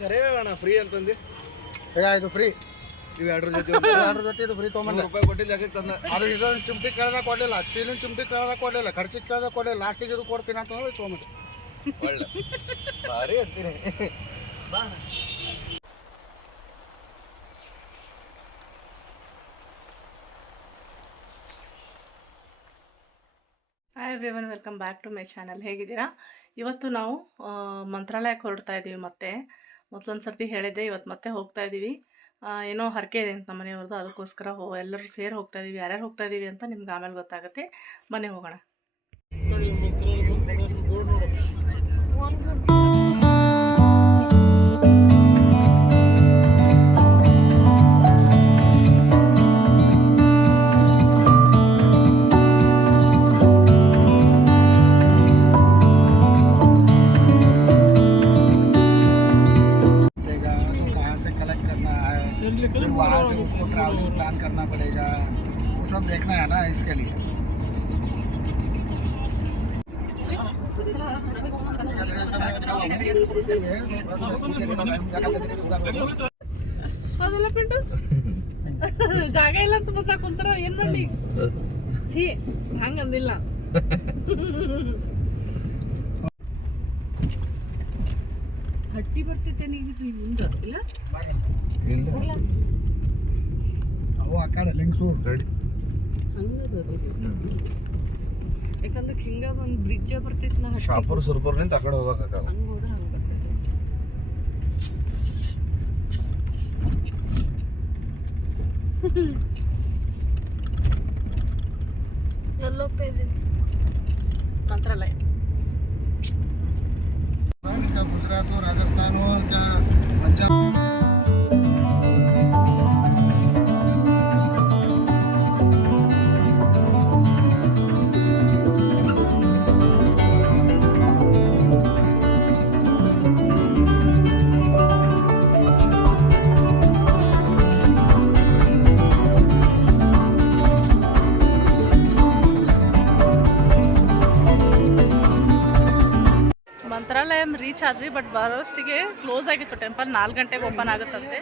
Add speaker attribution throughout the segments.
Speaker 1: ಕರೆಯೋಣ ಫ್ರೀ ಅಂತಂದು.
Speaker 2: ಈಗ ಇದು ಫ್ರೀ
Speaker 1: ಇವು ಎರಡರ ಜೊತೆ
Speaker 2: ಎರಡು ಜೊತೆ ಇದು ಫ್ರೀ ತೊಗೊಂಬಂದೆ
Speaker 1: ರೂಪಾಯಿ ಕೊಟ್ಟಿಲ್ಲ ಯಾಕೆ ತಂದ
Speaker 2: ಅದು ಇದೊಂದು ಚಿಮಟಿ ಕೇಳ್ದಾಗ ಕೊಡಲಿಲ್ಲ ಸ್ಟೀಲಿನ ಚಿಮಟಿ ಕೇಳ್ದಾಗ ಕೊಡಲಿಲ್ಲ ಖರ್ಚಿಗೆ ಕೇಳ್ದಾಗ ಕೊಡಲಿಲ್ಲ ಲಾಸ್ಟಿಗೆ ಇದು ಕೊಡ್ತೀನಿ ಅಂತ ಹೇಳಿ ತೊಗೊಂಬಂದೆ
Speaker 1: ಒಳ್ಳೆ. ಭಾರಿ ಅಂತೀನಿ.
Speaker 3: Hi everyone welcome back to my channel ಹೇಗಿದ್ದೀರಾ? ಇವತ್ತು ನಾವು ಮಂತ್ರಾಲಯಕ್ಕೆ ಹೊರಡ್ತಾ ಇದ್ದೀವಿ ಮತ್ತೆ. ಮೊದಲೊಂದು ಸರ್ತಿ ಹೇಳಿದ್ದೆ ಇವತ್ತು ಮತ್ತೆ ಹೋಗ್ತಾ ಇದ್ದೀವಿ ಏನೋ ಹರಕೆ ಇದೆ ಅಂತ ಮನೆಯವ್ರದ್ದು ಅದಕ್ಕೋಸ್ಕರ ಹೋ ಎಲ್ಲರೂ ಸೇರಿ ಹೋಗ್ತಾ ಇದ್ದೀವಿ ಯಾರ್ಯಾರು ಹೋಗ್ತಾ ಇದ್ದೀವಿ ಅಂತ ನಿಮ್ಗೆ ಆಮೇಲೆ ಗೊತ್ತಾಗುತ್ತೆ. ಮನೆ ಹೋಗೋಣ.
Speaker 2: है ना इसके लिए
Speaker 3: ಅದೆಲ್ಲ ಪಿಂಟು ಜಾಗ ಇಲ್ಲ ಅಂತ ಬಂದ ಕುಂತಾರ ಏನು ಮಾಡಿ ಛೀ ಹಂಗಂದಿಲ್ಲ ಹಟ್ಟಿ ಬರ್ತೈತೆ ನೀವು ಮುಂದೆ ಇಲ್ಲ
Speaker 2: ಅವು ಆ ಕಡೆ ಲಿಂಗ್ಸೂರು
Speaker 1: ರೆಡಿ
Speaker 3: ಹಂಗದ ಯಾಕಂದ್ರೆ ಹಿಂಗ ಒಂದು ಬ್ರಿಡ್ಜ್ ಬರ್ತೈತಿ ನಾ
Speaker 1: ಶಾಪುರ್ ಸುರ್ಪುರ್ ನಿಂತ ಆ ಕಡೆ ಹೋಗಕ್ಕಾಗಲ್ಲ
Speaker 3: ಹಂಗೆ ಹೋದ್ರೆ ಹಂಗೆ ಬರ್ತೈತಿ
Speaker 2: ಎಲ್ಲ ಹೋಗ್ತಾ ಇದ್ದೀನಿ ಮಂತ್ರಾಲಯ ಗುಜರಾತು ರಾಜಸ್ಥಾನು
Speaker 3: ಪಂಜಾಬ್ ರೀಚ್ ಆದ್ವಿ ಬಟ್ ಬರೋಷ್ಟಿಗೆ ಕ್ಲೋಸ್ ಆಗಿತ್ತು ಟೆಂಪಲ್ ನಾಲ್ಕು ಗಂಟೆಗೆ ಓಪನ್ ಆಗುತ್ತಂತೆ.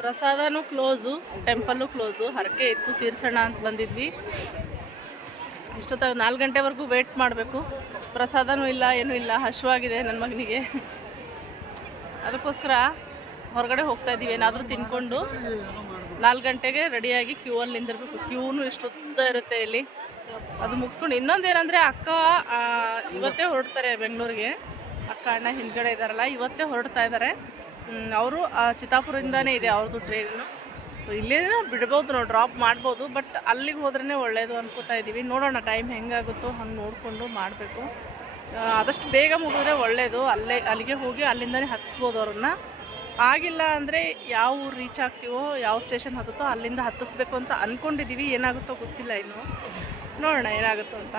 Speaker 3: ಪ್ರಸಾದನೂ ಕ್ಲೋಸು ಟೆಂಪಲ್ಲು ಕ್ಲೋಸು ಹರಕೆ ಇತ್ತು, ತೀರ್ಸೋಣ ಅಂತ ಬಂದಿದ್ವಿ. ಇಷ್ಟೊತ್ತಾಗ ನಾಲ್ಕು ಗಂಟೆವರೆಗೂ ವೇಟ್ ಮಾಡಬೇಕು. ಪ್ರಸಾದನೂ ಇಲ್ಲ, ಏನೂ ಇಲ್ಲ, ಹಶುವಾಗಿದೆ ನನ್ನ ಮಗನಿಗೆ. ಅದಕ್ಕೋಸ್ಕರ ಹೊರಗಡೆ ಹೋಗ್ತಾ ಇದ್ದೀವಿ, ಏನಾದರೂ ತಿನ್ಕೊಂಡು. ನಾಲ್ಕು ಗಂಟೆಗೆ ರೆಡಿಯಾಗಿ ಕ್ಯೂ ಅಲ್ಲಿ ನಿಂದಿರಬೇಕು. ಕ್ಯೂನು ಇಷ್ಟು ಉದ್ದ ಇರುತ್ತೆ ಇಲ್ಲಿ. ಅದು ಮುಗಿಸ್ಕೊಂಡು ಇನ್ನೊಂದು ಏನಂದರೆ ಅಕ್ಕ ಇವತ್ತೇ ಹೊರಡ್ತಾರೆ ಬೆಂಗಳೂರಿಗೆ. ಅಕ್ಕ ಅಣ್ಣ ಹಿಂದ್ಗಡೆ ಇದ್ದಾರಲ್ಲ ಇವತ್ತೇ ಹೊರಡ್ತಾ ಇದ್ದಾರೆ ಅವರು ಚಿತ್ತಾಪುರದಿಂದನೇ ಇದೆ ಅವ್ರದ್ದು ಟ್ರೈನು. ಇಲ್ಲೇ ಬಿಡ್ಬೋದು, ನಾವು ಡ್ರಾಪ್ ಮಾಡ್ಬೋದು, ಬಟ್ ಅಲ್ಲಿಗೆ ಹೋದ್ರೇ ಒಳ್ಳೆಯದು ಅನ್ಕೋತಾ ಇದ್ದೀವಿ ನೋಡೋಣ ಟೈಮ್ ಹೆಂಗಾಗುತ್ತೋ, ಹಂಗೆ ನೋಡಿಕೊಂಡು ಮಾಡಬೇಕು. ಆದಷ್ಟು ಬೇಗ ಮುಗಿದ್ರೆ ಒಳ್ಳೆಯದು ಅಲ್ಲೇ, ಅಲ್ಲಿಗೆ ಹೋಗಿ ಅಲ್ಲಿಂದಲೇ ಹತ್ತಿಸ್ಬೋದು ಅವ್ರನ್ನ. ಆಗಿಲ್ಲ ಅಂದರೆ ಯಾವ ಊರು ರೀಚ್ ಆಗ್ತೀವೋ, ಯಾವ ಸ್ಟೇಷನ್ ಹತ್ತುತ್ತೋ ಅಲ್ಲಿಂದ ಹತ್ತಿಸ್ಬೇಕು ಅಂತ ಅಂದ್ಕೊಂಡಿದ್ದೀವಿ ಏನಾಗುತ್ತೋ ಗೊತ್ತಿಲ್ಲ ಇನ್ನು. ನೋಡೋಣ ಏನಾಗುತ್ತೋ ಅಂತ.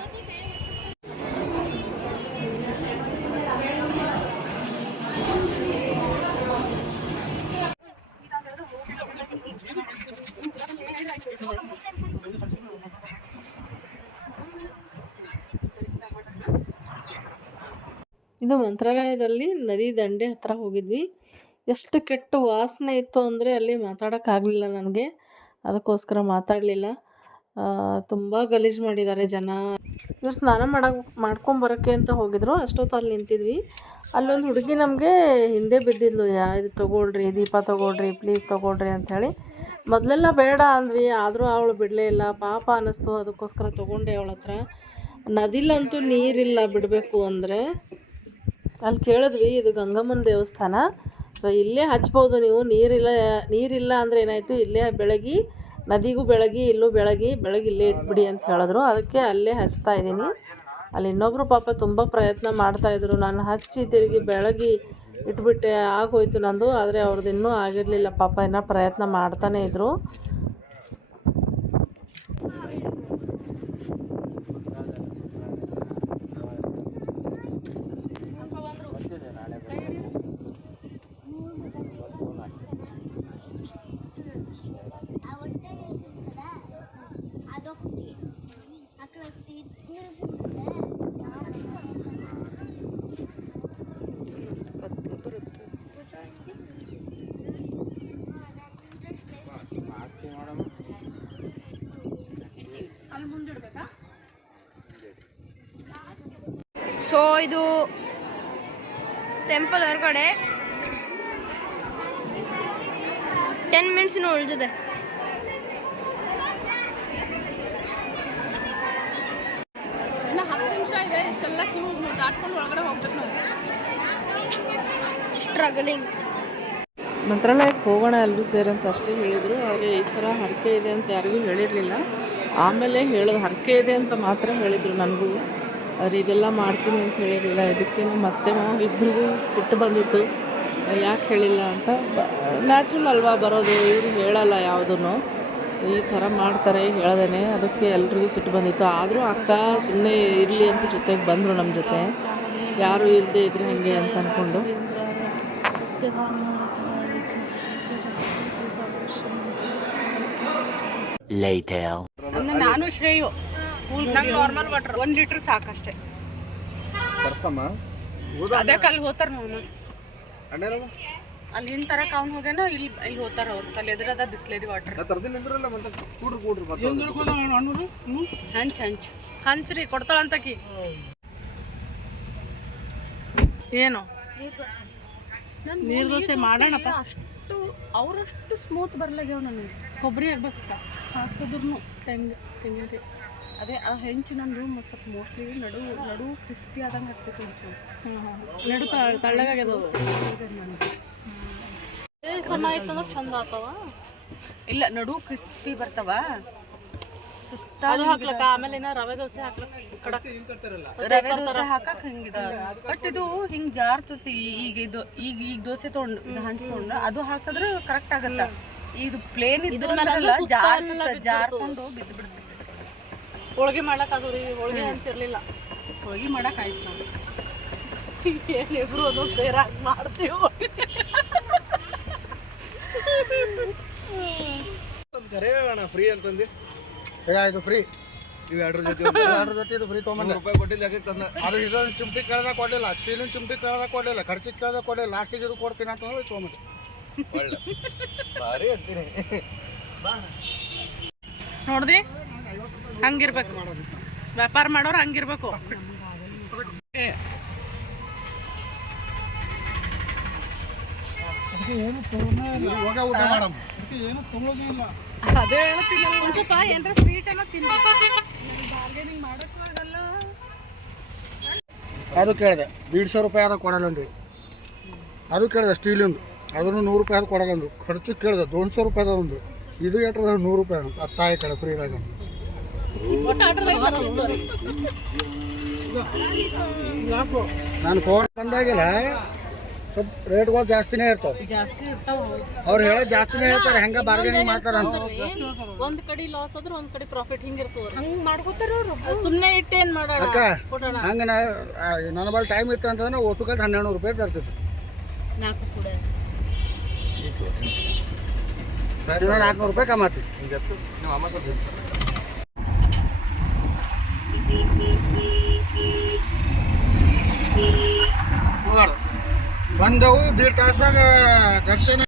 Speaker 3: ಇದು ಮಂತ್ರಾಲಯದಲ್ಲಿ ನದಿ ದಂಡೆ ಹತ್ರ ಹೋಗಿದ್ವಿ. ಎಷ್ಟು ಕೆಟ್ಟ ವಾಸನೆ ಇತ್ತು ಅಂದರೆ ಅಲ್ಲಿ ಮಾತಾಡೋಕ್ಕಾಗಲಿಲ್ಲ ನನಗೆ. ಅದಕ್ಕೋಸ್ಕರ ಮಾತಾಡಲಿಲ್ಲ. ತುಂಬ ಗಲೀಜು ಮಾಡಿದ್ದಾರೆ ಜನ. ಇವ್ರು ಸ್ನಾನ ಮಾಡಕ್ಕೆ ಮಾಡ್ಕೊಂಬರೋಕ್ಕೆ ಅಂತ ಹೋಗಿದ್ರು. ಅಷ್ಟೊತ್ತು ಅಲ್ಲಿ ನಿಂತಿದ್ವಿ. ಅಲ್ಲೊಂದು ಹುಡುಗಿ ನಮಗೆ ಹಿಂದೆ ಬಿದ್ದಿದ್ಲು. ಯಾ, ಇದು ತೊಗೊಳ್ರಿ, ದೀಪ ತೊಗೊಳ್ರಿ ಪ್ಲೀಸ್ ತೊಗೊಳ್ರಿ ಅಂಥೇಳಿ ಮೊದಲೆಲ್ಲ ಬೇಡ ಅಂದ್ವಿ. ಆದರೂ ಅವಳು ಬಿಡಲೇ ಇಲ್ಲ. ಪಾಪ ಅನ್ನಿಸ್ತು ಅದಕ್ಕೋಸ್ಕರ ತೊಗೊಂಡೆ ಅವಳ ಹತ್ರ ನದಿಲಂತೂ ನೀರಿಲ್ಲ ಬಿಡಬೇಕು ಅಂದರೆ. ಅಲ್ಲಿ ಕೇಳಿದ್ವಿ, ಇದು ಗಂಗಮ್ಮನ ದೇವಸ್ಥಾನ. ಸೊ ಇಲ್ಲೇ ಹಚ್ಬೋದು ನೀವು. ನೀರಿಲ್ಲ ನೀರಿಲ್ಲ ಅಂದರೆ ಏನಾಯಿತು? ಇಲ್ಲೇ ಬೆಳಗಿ, ನದಿಗೂ ಬೆಳಗಿ, ಇಲ್ಲೂ ಬೆಳಗಿ ಬೆಳಗ್ಗೆ ಇಲ್ಲೇ ಇಟ್ಬಿಡಿ ಅಂತ ಹೇಳಿದ್ರು. ಅದಕ್ಕೆ ಅಲ್ಲೇ ಹಚ್ತಾ ಇದ್ದೀನಿ. ಅಲ್ಲಿ ಇನ್ನೊಬ್ಬರು ಪಾಪ ತುಂಬ ಪ್ರಯತ್ನ ಮಾಡ್ತಾಯಿದ್ರು ನಾನು ಹಚ್ಚಿ ತಿರುಗಿ ಬೆಳಗಿ ಇಟ್ಬಿಟ್ಟೆ, ಆಗೋಯ್ತು ನಂದು. ಆದರೆ ಅವ್ರದ್ದು ಇನ್ನೂ ಆಗಿರಲಿಲ್ಲ. ಪಾಪ ಇನ್ನೂ ಪ್ರಯತ್ನ ಮಾಡ್ತಾನೇ ಇದ್ದರು
Speaker 4: ಸೊ ಇದು ಟೆಂಪಲ್ ಹೊರಗಡೆ. ಟೆನ್ ಮಿನಿಟ್ಸ್ನು ಉಳಿದಿದೆ.
Speaker 3: ಇನ್ನು ಹತ್ತು ನಿಮಿಷ ಇದೆ ಇಷ್ಟೆಲ್ಲ ದಾಟ್ಕೊಂಡು ಒಳಗಡೆ ಹೋಗ್ಬೇಕು ನಾವು.
Speaker 4: ಸ್ಟ್ರಗಲಿಂಗ್
Speaker 3: ಮಂತ್ರಾಲಯಕ್ಕೆ ಹೋಗೋಣ ಎಲ್ಲರೂ ಸೇರಂತ ಅಷ್ಟೇ ಹೇಳಿದರು. ಅವ್ರಿಗೆ ಈ ಥರ ಹರಕೆ ಇದೆ ಅಂತ ಯಾರಿಗೂ ಹೇಳಿರಲಿಲ್ಲ. ಆಮೇಲೆ ಹೇಳೋದು ಹರಕೆ ಇದೆ ಅಂತ ಮಾತ್ರ ಹೇಳಿದರು ನನಗೂ. ಆದರೆ ಇದೆಲ್ಲ ಮಾಡ್ತೀನಿ ಅಂತ ಹೇಳಿರಲಿಲ್ಲ. ಇದಕ್ಕೆ ಮತ್ತೆ ಇಬ್ಬರಿಗೂ ಸಿಟ್ಟು ಬಂದಿತ್ತು. ಯಾಕೆ ಹೇಳಿಲ್ಲ ಅಂತ ನ್ಯಾಚುರಲ್ ಅಲ್ವಾ ಬರೋದು. ಇವರು ಹೇಳಲ್ಲ ಯಾವುದೂ ಈ ಥರ ಮಾಡ್ತಾರೆ ಹೇಳ್ದೇನೆ. ಅದಕ್ಕೆ ಎಲ್ರಿಗೂ ಸಿಟ್ಟು ಬಂದಿತ್ತು. ಆದರೂ ಅಕ್ಕ ಸುಮ್ಮನೆ ಇರಲಿ ಅಂತ ಜೊತೆಗೆ ಬಂದರು ನಮ್ಮ ಜೊತೆ. ಯಾರು ಇಲ್ಲದೆ ಇದ್ರೆ ಹಿಂಗೆ ಅಂತ ಅಂದ್ಕೊಂಡು
Speaker 5: Later.
Speaker 6: ನಾನು ಶ್ರೇಯು. ನಂಗೆ ನಾರ್ಮಲ್ ವಾಟರ್ ಒಂದ್ ಲೀಟರ್ ಸಾಕಷ್ಟೇ.
Speaker 1: ತರ್ಸಮ್ಮ
Speaker 6: ಅದಕ್ಕೆ ಅಲ್ಲಿ ಹೋತಾರ
Speaker 1: ನಾನು
Speaker 6: ಅಲ್ಲಿ ಹಿಂಗ್ ತರಕ್ ಅವ್ನು ಹೋದೇನೋ ಇಲ್ಲಿ ಇಲ್ಲಿ ಹೋತಾರ ಅವ್ರು. ಅಲ್ಲಿ ಎದುರದ ಬಿಸ್ಲೇರಿ ವಾಟರ್
Speaker 1: ಹಂಚ್
Speaker 6: ಹಂಚ್. ಹಂಚ್ ಹಂಚ್ರಿ ಕೊಡ್ತಾಳಂತಕಿ ಏನು? ನೀರು ದೋಸೆ ಮಾಡೋಣಪ್ಪ. ಅಷ್ಟು ಅವರಷ್ಟು ಸ್ಮೂತ್ ಬರ್ಲಾಗ್ಯಾವ ನನಗೆ. ಕೊಬ್ಬರಿ ಆಗ್ಬೇಕು ಹಾಕಿದ್ರು ತೆಂಗ ತೆಂಗಿನಕಾಯಿ. ಅದೇ ಆ ಹೆಂಚು ನಂದು ಸ್ವಲ್ಪ ಮೋಸ್ಟ್ಲಿ ನಡು ನಡು ಕ್ರಿಸ್ಪಿ ಆದಂಗೆ ಆಗ್ತೈತೆ ಹೆಂಚು ನಡು ತಳ್ಳಗಾಗ್ಯದ
Speaker 3: ಸಮ ಇತ್ತಂದ್ರೆ ಚಂದ ಆತವ
Speaker 6: ಇಲ್ಲ ನಡು ಕ್ರಿಸ್ಪಿ ಬರ್ತಾವ.
Speaker 3: ಅದು ಹಾಕ್ಲಕ್ಕ ಆಮೇಲೆ ಏನ ರವೆ ದೋಸೆ ಹಾಕ್ಲಕ್ಕ. ಕಡಕ್.
Speaker 6: ರವೆ ದೋಸೆ ಹಾಕಕ್ ಹಿಂಗಿದ. ಬಟ್ ಇದು ಹಿಂಗ್ ಜಾರ್ತತಿ ಈಗ ಇದು ಈಗ ಈಗ ದೋಸೆ ತೊಗೊಂಡು ಹಂಚಿ ಹಂಚ್ ಅದು ಹಾಕಿದ್ರೆ ಕರೆಕ್ಟ್ ಆಗಲ್ಲ ಇದು ಪ್ಲೇನ್ ಇದ್ದು ಜಾರ್ತದ ಜಾರ್ಕೊಂಡು ಬಿದ್ದು ಬಿಡ್ತೈತಿ
Speaker 3: ಹೋಳಿಗೆ ಮಾಡಕ್ ಅದು ರೀ ಹೋಳ್ಗೆ ಹಂಚಿರ್ಲಿಲ್ಲ.
Speaker 6: ಹೋಳಿಗೆ ಮಾಡಕ್ ಆಯ್ತು ನಾವು
Speaker 3: ಏನಿಬ್ರು ಅದು ಸೇರ ಮಾಡ್ತೀವಿ?
Speaker 1: ಕರೆಯೋಣ ಫ್ರೀ ಅಂತಂದು?
Speaker 2: ಈಗ ಇದು ಫ್ರೀ
Speaker 1: ಇವು ಎರಡರ ಜೊತೆ ಒಂದು
Speaker 2: ಅದ್ರ ಜೊತೆ ಇದು ಫ್ರೀ
Speaker 1: ನೂರು ರೂಪಾಯಿ ಕೊಟ್ಟಿಲ್ಲ ಯಾಕೆ ತಂದ
Speaker 2: ಅದು ಇದೊಂದು ಚಿಮ್ಟಿ ಕೇಳ್ದಾಗ ಕೊಡಲಿಲ್ಲ ಸ್ಟೀಲಿನ ಚಿಮ್ಟಿ ಕೇಳ್ದಾಗ ಕೊಡಲಿಲ್ಲ ಖರ್ಚಿಗೆ ಕೇಳ್ದಾಗ ಕೊಡಲಿಲ್ಲ ಲಾಸ್ಟಿಗೆ ಇದು ಕೊಡ್ತೀನಿ ಅಂತಂದ್ರೆ ತೊಗೊಂಬಂದೆ
Speaker 1: ಒಳ್ಳೆ ಭಾರಿ ಅಂತೀನಿ
Speaker 6: ನೋಡ್ದಿ ಹಂಗಿರ್ಬೇಕು ವ್ಯಾಪಾರ ಮಾಡೋರು ಹಂಗಿರ್ಬೇಕು
Speaker 2: ಏನು ಊಟ ಮಾಡಮ್
Speaker 6: ಅದೇ ಹೇಳ್ತೀನಿ ಒಂದ್ ಸ್ವಲ್ಪ ಏನ್ರ ಸ್ವೀಟ್ ಏನೋ ತಿನ್ಬೇಕು ಬಾರ್ಗೇನಿಂಗ್ ಮಾಡಕ್ಕೂ ಆಗಲ್ಲ
Speaker 2: ಅದು ಕೇಳಿದೆ ದೀಡ್ಸೋ ರೂಪಾಯಿ ಯಾರು ಕೊಡಲ್ಲಂದು ಅದು ಕೇಳಿದೆ? ಸ್ಟೀಲಿಂದು ಅದನ್ನು ನೂರು ರೂಪಾಯಿ ಅದು ಕೊಡಲ್ಲಂದು ಖರ್ಚು ಕೇಳಿದೆ ದೋನ್ಸೋ ರೂಪಾಯಿ ಒಂದು. ಇದು ಎಟ್ರ ನೂರು ರೂಪಾಯಿ ಅಂತ ಅದು ತಾಯಿ ಕಡೆ ಫ್ರೀದಾಗ ನಾನು ಫೋನ್ ಬಂದಾಗಿಲ್ಲ ಸ್ವಲ್ಪ ರೇಟ್ಗಳು ಜಾಸ್ತಿನೇ ಇರ್ತಾವೆ.
Speaker 6: ಜಾಸ್ತಿ ಇರ್ತಾವ
Speaker 2: ಅವ್ರು. ಹೇಳೋದು ಜಾಸ್ತಿನೇ ಹೇಳ್ತಾರೆ ಹೆಂಗೆ ಬಾರ್ಗೇನಿಂಗ್ ಮಾಡ್ತಾರ ಅಂತ
Speaker 3: ಒಂದ್ ಕಡೆ ಲಾಸ್ ಆದ್ರೆ ಒಂದ್ ಕಡೆ ಪ್ರಾಫಿಟ್ ಹಿಂಗಿರ್ತದ
Speaker 6: ಹಂಗ ಮಾಡ್ಕೋತಾರ ಅವ್ರು.
Speaker 3: ಸುಮ್ನೆ ಇಟ್ಟು ಮಾಡೋಣ?
Speaker 2: ಅಕ್ಕ
Speaker 3: ಕೊಡೋಣ.
Speaker 2: ಹಂಗೆ ನಾ ನನ್ನ ಬಳಿ ಟೈಮ್ ಇತ್ತು ಅಂತಂದ್ರೆ ಹೊಸಕಾದ ಹನ್ನೆರಡು ನೂರು ರೂಪಾಯಿ ತರ್ತಿತ್ತು
Speaker 6: ನಾಲ್ಕು ಕೂಡ.
Speaker 2: ನಾಲ್ಕುನೂರು ರೂಪಾಯಿ ಕಮಾತಿ
Speaker 1: ಹಿಂಗೆ ನೀವು ಅಮ್ಮ ಸ್ವಲ್ಪ ಹೇಳ್ತಾರೆ
Speaker 2: ಬಂದವು ದೀಡ್ ತಾಸಾಗ ದರ್ಶನ